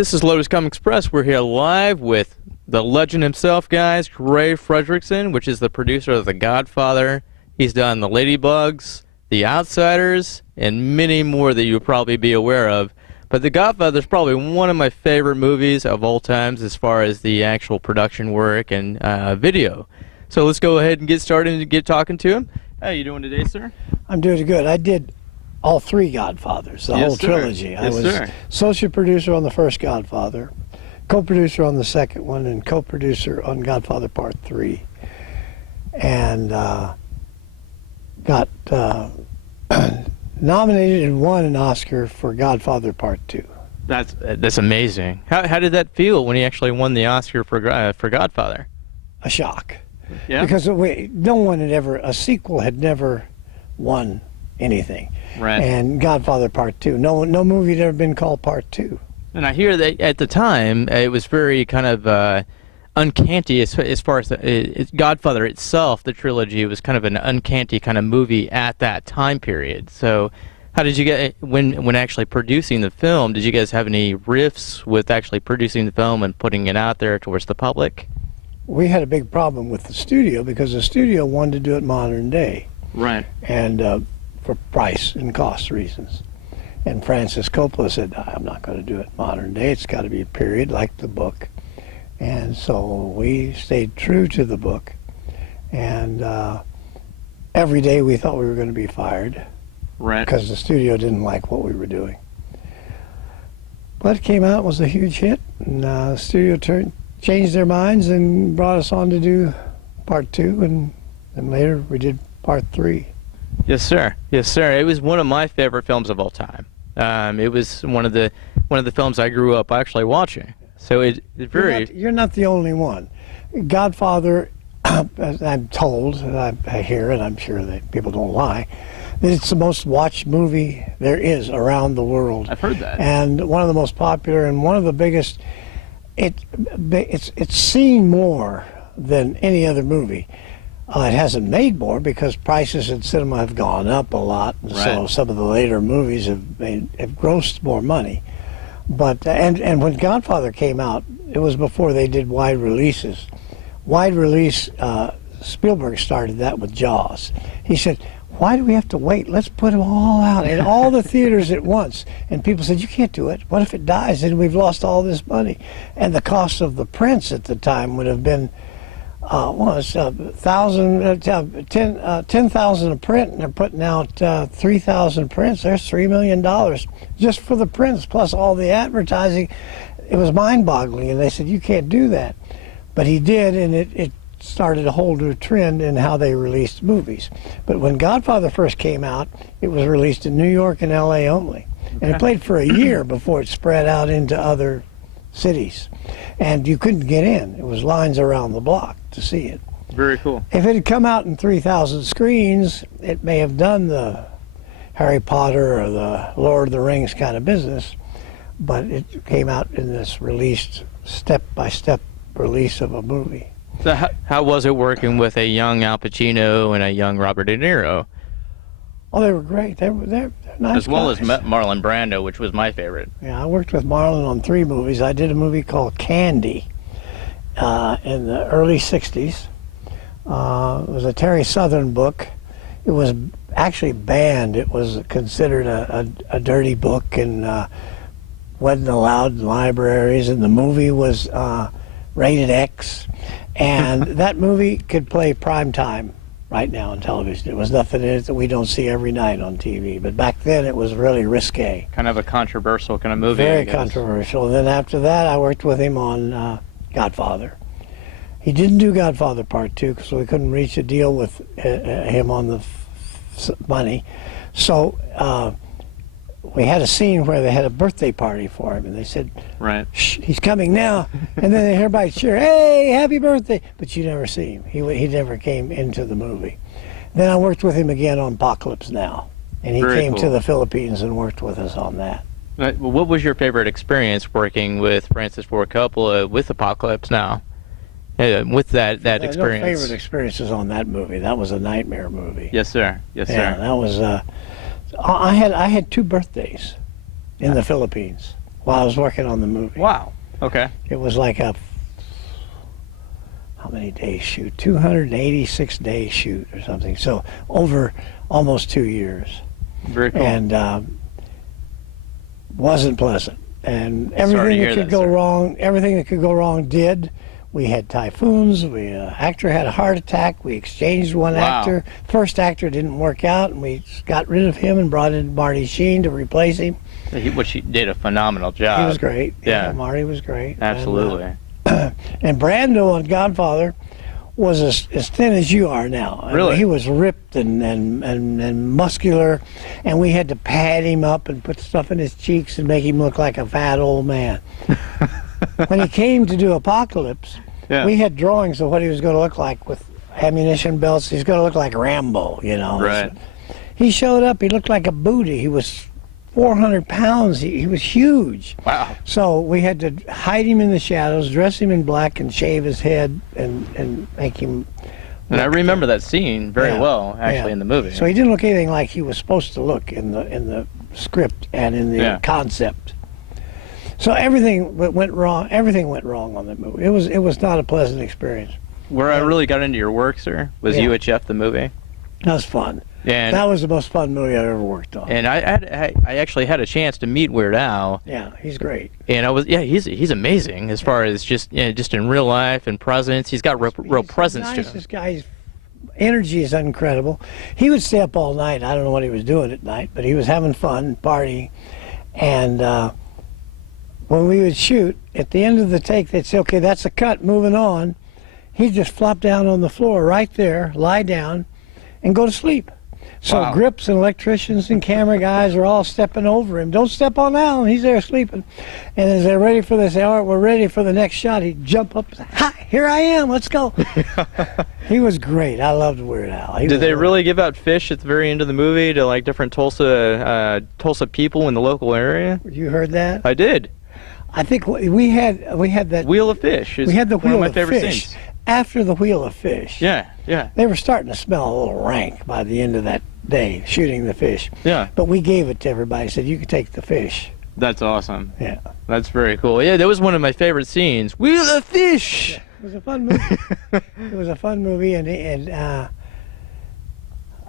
This is Lotus Comic Express. We're here live with the legend himself, guys, Frederickson, which is the producer of The Godfather. He's done The Ladybugs, The Outsiders, and many more that you'll probably be aware of. But The Godfather is probably one of my favorite movies of all times as far as the actual production work and video. So let's go ahead and get started and get talking to him. How are you doing today, sir? I'm doing good. I did all three Godfathers, the whole trilogy. I was associate producer on the first Godfather, co-producer on the second one, and co-producer on Godfather Part 3. And got nominated and won an Oscar for Godfather Part 2. That's amazing. How did that feel when he actually won the Oscar for Godfather? A shock. Yeah. Because no one had ever, a sequel had never won anything. Right. And Godfather Part 2, no movie had ever been called Part 2. And I hear that at the time it was very kind of uncanny as far as Godfather itself, the trilogy, was kind of an uncanny kind of movie at that time period. So how did you get, when actually producing the film, did you guys have any riffs with actually producing the film and putting it out there towards the public? We had a big problem with the studio because the studio wanted to do it modern day. Right. And for price and cost reasons. And Francis Coppola said, I'm not going to do it modern day. It's got to be a period like the book. And so we stayed true to the book. And every day we thought we were going to be fired. Right. Because the studio didn't like what we were doing. But it came out, it was a huge hit. And the studio changed their minds and brought us on to do Part 2. And then later we did Part 3. Yes, sir. Yes, sir. It was one of my favorite films of all time. It was one of the films I grew up actually watching. So it's very. You're not the only one. Godfather, as I'm told, and I hear, and I'm sure that people don't lie, that it's the most watched movie there is around the world. I've heard that. And one of the most popular and one of the biggest. It's seen more than any other movie. It hasn't made more because prices in cinema have gone up a lot, and so some of the later movies have grossed more money. But and when Godfather came out, it was before they did wide releases. Wide release, Spielberg started that with Jaws. He said, "Why do we have to wait? Let's put them all out in all the theaters at once." And people said, "You can't do it. What if it dies? Then we've lost all this money." And the cost of the prints at the time would have been. It's 10,000 a print, and they're putting out 3,000 prints. There's $3 million just for the prints, plus all the advertising. It was mind-boggling, and they said, you can't do that. But he did, and it started a whole new trend in how they released movies. But when Godfather first came out, it was released in New York and L.A. only. And it played for a year before it spread out into other cities. And you couldn't get in. It was lines around the block to see it. Very cool. If it had come out in 3,000 screens, it may have done the Harry Potter or the Lord of the Rings kind of business, but it came out in this released, step-by-step release of a movie. So how was it working with a young Al Pacino and a young Robert De Niro? Oh, they were great. They're nice as well guys. as Marlon Brando, which was my favorite. Yeah, I worked with Marlon on 3 movies. I did a movie called Candy in the early 60s. It was a Terry Southern book. It was actually banned. It was considered a dirty book and wasn't allowed in libraries, and the movie was rated X. And that movie could play prime time right now on television. There was nothing in it that we don't see every night on TV. But back then it was really risque. Kind of a controversial kind of movie. Very controversial. And then after that I worked with him on Godfather. He didn't do Godfather Part 2 because we couldn't reach a deal with him on the money. So we had a scene where they had a birthday party for him, and they said, "Shh, he's coming now." And then everybody cheer, "Hey, happy birthday!" But you never see him. He never came into the movie. Then I worked with him again on Apocalypse Now, and he came to the Philippines and worked with us on that. What was your favorite experience working with Francis Ford Coppola with Apocalypse Now? With that experience? No favorite experiences on that movie. That was a nightmare movie. Yes, sir. Yes, sir. Yeah, that was. I had 2 birthdays in the Philippines. while I was working on the movie. Wow. Okay. It was like a, how many days shoot? 286 day shoot or something. So over almost 2 years. Very cool. And wasn't pleasant. And Sorry to everything hear that could that, go sir. wrong, everything that could go wrong did. We had typhoons. Actor had a heart attack. We exchanged one Wow. actor. First actor didn't work out, and we got rid of him and brought in Marty Sheen to replace him. Which he did a phenomenal job. He was great. Yeah. Marty was great. Absolutely. And Brando on Godfather was as thin as you are now. I mean, Really? he was ripped and muscular, and we had to pad him up and put stuff in his cheeks and make him look like a fat old man. When he came to do Apocalypse, Yeah. we had drawings of what he was going to look like with ammunition belts. He's going to look like Rambo, you know. Right. He showed up, he looked like a booty. He was 400 pounds. He was huge. Wow. So we had to hide him in the shadows, dress him in black, and shave his head and make him. And I remember that scene very Yeah, well, actually, yeah. in the movie. So he didn't look anything like he was supposed to look in the script and in the Yeah. concept. So everything went wrong. Everything went wrong on that movie. It was not a pleasant experience. Where I really got into your work, sir, was Yeah. UHF, the movie. That was fun. And That was the most fun movie I've ever worked on. and I actually had a chance to meet Weird Al, Yeah, he's great. and he's amazing as far as just just in real life and presence. He's got real presence to him. This guy's energy is incredible. He would stay up all night. I don't know what he was doing at night, but he was having fun, partying. And when we would shoot, at the end of the take, they'd say, okay, that's a cut, moving on. He'd just flop down on the floor right there, lie down, and go to sleep. So Wow. grips and electricians and camera guys are all stepping over him. Don't step on Al, he's there sleeping. And as they're ready for this, all right, we're ready for the next shot, he'd jump up and say, hi, here I am, let's go. He was great. I loved Weird Al. Did they really give out fish at the very end of the movie to like different Tulsa people in the local area? You heard that? I did. I think we had that. Wheel of Fish is We had the one of Wheel my of favorite Fish. scenes. After the Wheel of Fish, Yeah, yeah, they were starting to smell a little rank by the end of that day shooting the fish. yeah. But we gave it to everybody. Said you could take the fish. That's awesome. Yeah, That's very cool. Yeah, that was one of my favorite scenes. Wheel of Fish. it was a fun movie. It was a fun movie, and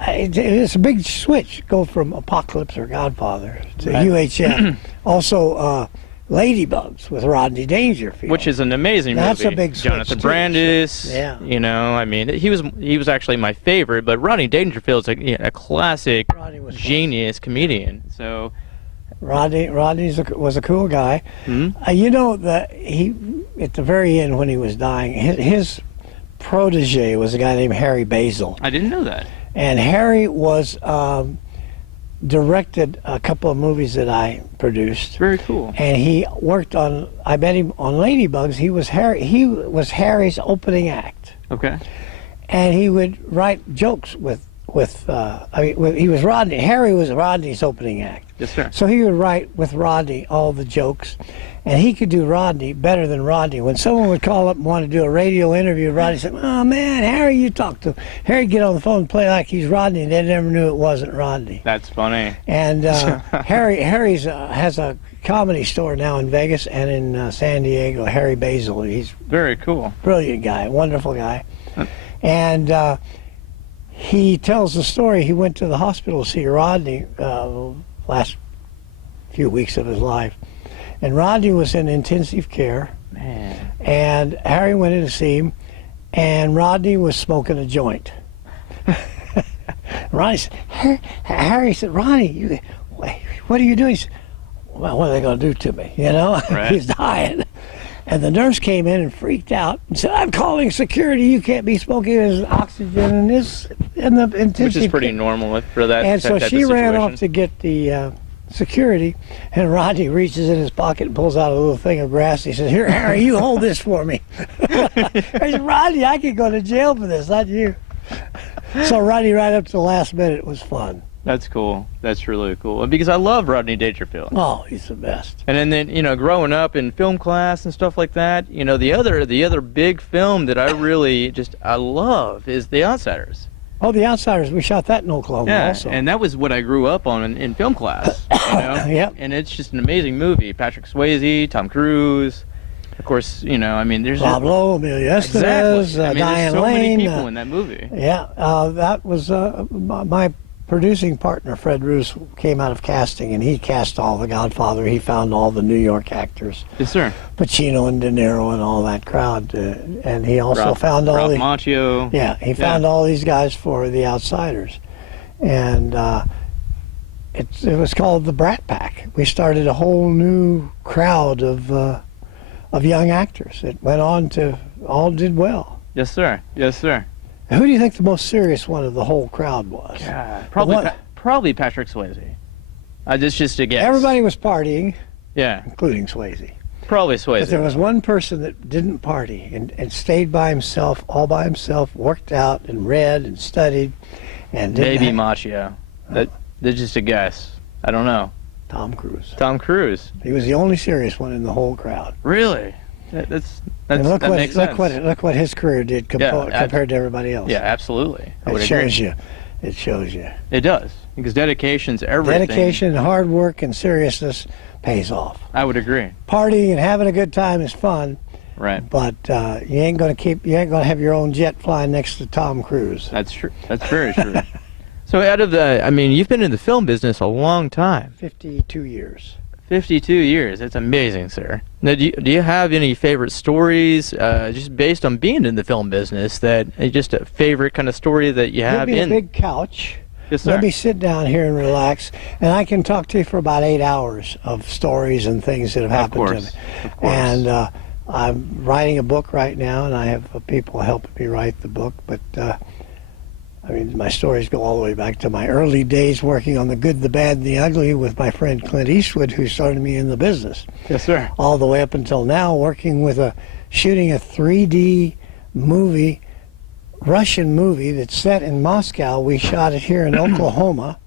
it's a big switch. Go from Apocalypse or Godfather to Right. UHF. Also, Ladybugs with Rodney Dangerfield. Which is an amazing That's movie. a big switch, Jonathan too. Brandis. Yeah. You know, I mean, he was actually my favorite, but Rodney Dangerfield's a classic Rodney was fun. genius comedian. So, Rodney was a cool guy. Mhm. You know he at the very end when he was dying, his protege was a guy named Harry Basil, I didn't know that. and Harry was directed a couple of movies that I produced, Very cool. and he worked on. I met him on Ladybugs. He was Harry's opening act, Okay. and he would write jokes with. He was Rodney. Harry was Rodney's opening act. Yes, sir. So he would write with Rodney all the jokes, and he could do Rodney better than Rodney. When someone would call up and want to do a radio interview, Rodney said, "Oh man, Harry, you talk to." Harry'd get on the phone and play like he's Rodney, and they never knew it wasn't Rodney. That's funny. And Harry's has a comedy store now in Vegas and in San Diego. Harry Basil, he's Very cool. a brilliant guy, wonderful guy, and. He tells the story. He went to the hospital to see Rodney last few weeks of his life. And Rodney was in intensive care. Man. And Harry went in to see him. And Rodney was smoking a joint. Harry said, Ronnie, what are you doing? He said, well, what are they going to do to me? You know, Right. he's dying. And the nurse came in and freaked out and said, I'm calling security. You can't be smoking. There's oxygen in the intensive Which is pretty care." normal for that And so type she of ran situation. off to get the security, and Rodney reaches in his pocket and pulls out a little thing of grass. He says, here, Harry, you hold this for me. I said, Rodney, I could go to jail for this, not you. So Rodney, right up to the last minute, was fun. That's cool. That's really cool. Because I love Rodney Dangerfield. Oh, he's the best. And then you know, growing up in film class and stuff like that, you know, the other big film that I really I love is The Outsiders. Oh, The Outsiders. We shot that in Oklahoma Yeah, also. and that was what I grew up on in film class. You know? Yep. And it's just an amazing movie. Patrick Swayze, Tom Cruise, of course. You know, I mean, there's Rob Lowe, Emilio Estevez, exactly. I mean, Diane there's so Lane. many people in that movie. Yeah, that was my producing partner, Fred Roos, came out of casting, and he cast all the Godfather. He found all the New York actors, Yes, sir. Pacino and De Niro and all that crowd, and he also found all Ralph the Macchio. yeah, he found all these guys for The Outsiders, and it was called the Brat Pack. We started a whole new crowd of young actors. It went on to all did well. Yes, sir. Yes, sir. Who do you think the most serious one of the whole crowd was? God, What- probably Patrick Swayze. That's just a guess. Everybody was partying, Yeah, including Swayze. probably But Swayze. there was one person that didn't party and stayed by himself, all by himself, worked out and read and studied, and didn't Maybe have- Macchio. That's just a guess. I don't know. Tom Cruise. Tom Cruise. He was the only serious one in the whole crowd. Really? And That makes sense. look what his career did compared to everybody else. Yeah, absolutely. I It would shows agree. you. It shows you. It does, because dedication's everything. Dedication, hard work, and seriousness pays off. I would agree. Partying and having a good time is fun, Right. but you ain't gonna have your own jet flying next to Tom Cruise. That's true. That's very true. So you've been in the film business a long time. 52 years. 52 years. That's amazing, sir. Now, do you have any favorite stories, just based on being in the film business, just a favorite kind of story that you have Give me in? a big couch. Yes, sir. Let me sit down here and relax, and I can talk to you for about 8 hours of stories and things that have happened to me. Of course. And I'm writing a book right now, and I have people helping me write the book. But my stories go all the way back to my early days working on The Good, the Bad, and the Ugly with my friend Clint Eastwood, who started me in the business. Yes, sir. All the way up until now, working with shooting a 3D movie, Russian movie that's set in Moscow. We shot it here in Oklahoma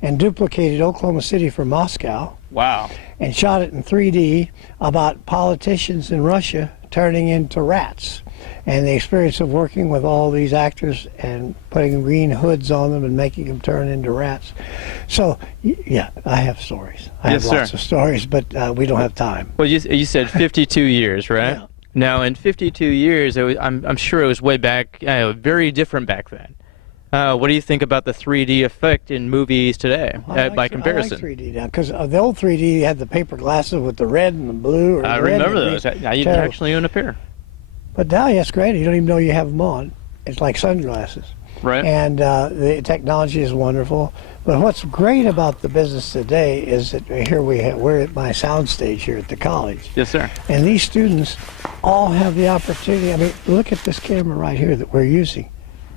and duplicated Oklahoma City for Moscow Wow. and shot it in 3D about politicians in Russia turning into rats, and the experience of working with all these actors and putting green hoods on them and making them turn into rats. So, yeah, I have stories. I Yes, have lots sir. of stories, but we don't have time. Well, you said 52 years, right? Yeah. Now, in 52 years, I'm sure it was way back, very different back then. What do you think about the 3D effect in movies today, by comparison? I like 3D now, because the old 3D had the paper glasses with the red and the blue. Or I the red and remember the those. green. Now you Terrible. actually own a pair. But now, it's great. You don't even know you have them on. It's like sunglasses. Right. And the technology is wonderful. But what's great about the business today is that we're at my soundstage here at the college. Yes, sir. And these students all have the opportunity. I mean, look at this camera right here that we're using.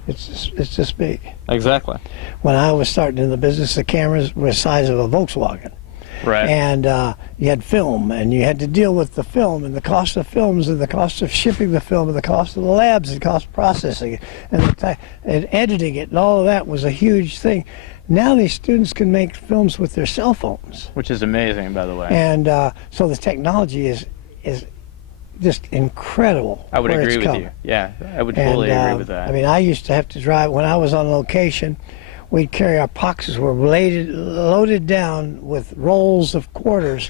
It's this big. Exactly. When I was starting in the business, the cameras were the size of a Volkswagen. Right. And you had film, and you had to deal with the film, and the cost of films, and the cost of shipping the film, and the cost of the labs, and the cost of processing it, and editing it, and all of that was a huge thing. Now these students can make films with their cell phones. Which is amazing, by the way. And so the technology is just incredible. I would where agree it's with come. you. Yeah, I would totally agree with that. I mean, I used to have to drive, when I was on location, we'd carry our boxes were loaded down with rolls of quarters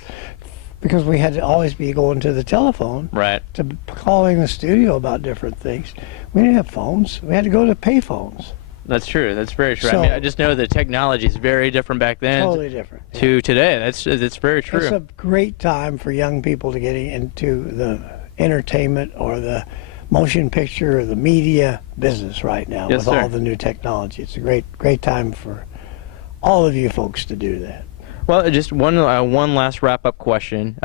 because we had to always be going to the telephone Right. to calling the studio about different things. We didn't have phones. We had to go to pay phones. That's true. That's very true. So- I mean, I just know the technology is very different back then Totally different. to today. That's very true. It's a great time for young people to get into the entertainment or the motion picture or the media business right now Yes, with sir. all the new technology. It's a great time for all of you folks to do that. Well, just one last wrap-up question.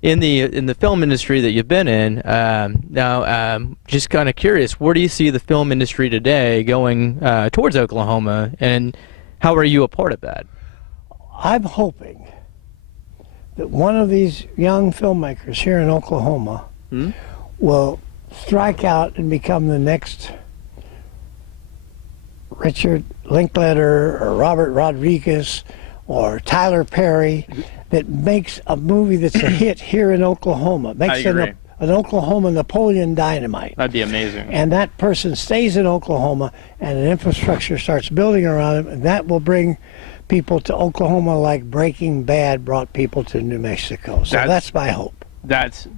In the film industry that you've been in, now, just kind of curious, where do you see the film industry today going towards Oklahoma, and how are you a part of that? I'm hoping that one of these young filmmakers here in Oklahoma Hmm? will strike out and become the next Richard Linklater or Robert Rodriguez or Tyler Perry, that makes a movie that's a hit here in Oklahoma. Makes I agree. an Oklahoma Napoleon Dynamite. That'd be amazing. And that person stays in Oklahoma, and an infrastructure starts building around him, and that will bring people to Oklahoma like Breaking Bad brought people to New Mexico. So that's my hope.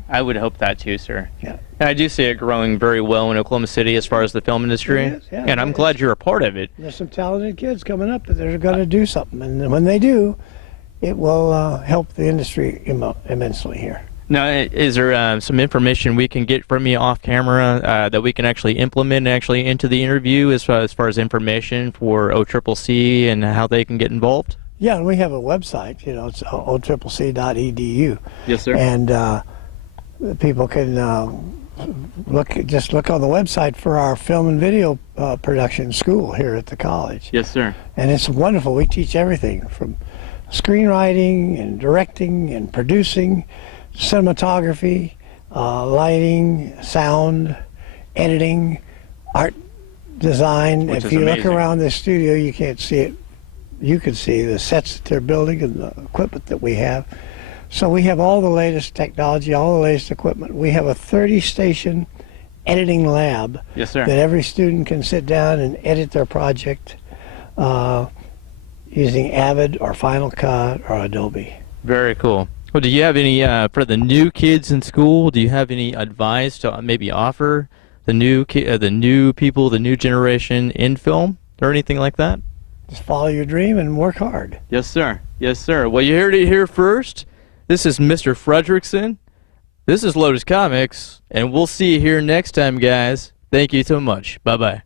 I would hope that too, sir. Yeah. And I do see it growing very well in Oklahoma City as far as the film industry. It is, yeah, and I'm glad you're a part of it. There's some talented kids coming up that are going to do something, and when they do, it will help the industry immensely here. Now, is there some information we can get from you off camera that we can actually implement actually into the interview as far as information for OCCC and how they can get involved? Yeah, and we have a website, you know, it's occc.edu. Yes, sir. And people can look on the website for our film and video production school here at the college. Yes, sir. And it's wonderful. We teach everything from screenwriting and directing and producing, cinematography, lighting, sound, editing, art design. Which if is you amazing. look around this studio, you can't see it. You can see the sets that they're building and the equipment that we have. So we have all the latest technology, all the latest equipment. We have a 30-station editing lab. Yes, sir. That every student can sit down and edit their project using Avid or Final Cut or Adobe. Very cool. Well, do you have any, for the new kids in school, do you have any advice to maybe offer the new people, the new generation in film or anything like that? Just follow your dream and work hard. Yes, sir. Yes, sir. Well, you heard it here first. This is Mr. Frederickson. This is Lotus Comics, and we'll see you here next time, guys. Thank you so much. Bye-bye.